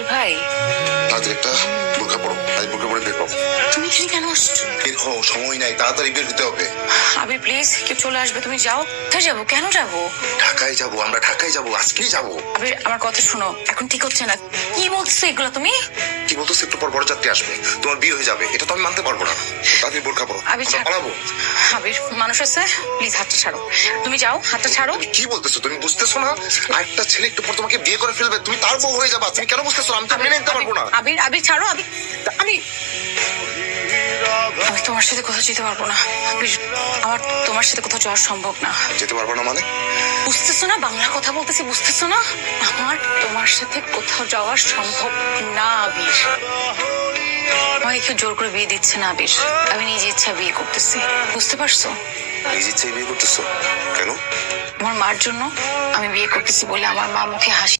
আবির ভাই, তাড়াতাড়ি একটা বোরকা পড়ো, তাই বোরকা পরে বের হও। তুমি এখানে কেন আসছো? বের হও, সময় নাই, তাড়াতাড়ি বের হতে হবে। আবির প্লিজ, কেউ চলে আসবে, তুমি যাও। কোথায় যাবো? কেন যাবো? ঢাকায় যাবো, আমরা ঢাকায় যাবো, আজকেই যাবো। আবির আমার কথা শোনো, এখন ঠিক হচ্ছে না। কি বলছো এগুলো তুমি? কি বলতেছো? একটু পর বড় যাত্রী আসবে, তোমার বিয়ে হয়ে যাবে, এটা তো আমি মানতে পারবো না। তাড়াতাড়ি বোরকা পড়ো, আবির আমরা ছাড়ো। পালাবো। আবির মানুষ আছে, প্লিজ হাতটা ছাড়ো। তুমি যাও, হাতটা ছাড়ো। তুমি কি বলতেছো? তুমি বুঝতেছো না? আরেকটা ছেলে একটু পর তোমাকে বিয়ে করে ফেলবে, তুমি তার বউ হয়ে যাবে। তুমি কেন বুঝতেছো না? আমি তো মেনে নিতে পারবো না। আবির, আবির ছাড়ো। আবির, আমি আমি তোমার সাথে কোথাও যেতে পারবো না। আবির, আমার তোমার সাথে কোথাও যাওয়া সম্ভব না। যেতে পারবো না মানে? বুঝতেছো না? বাংলা কথা বলতেছি, বুঝতেছো না? আমার তোমার সাথে কোথাও যাওয়া সম্ভব না আবির। আমাকে কেউ জোর করে বিয়ে দিচ্ছে না আবির, আমি নিজে ইচ্ছা বিয়ে করতেছি। বুঝতে পারছো? নিজ ইচ্ছায় বিয়ে করতেছো কেন? আমার মার জন্য আমি বিয়ে করতেছি বলে আমার মা মুখে হাসি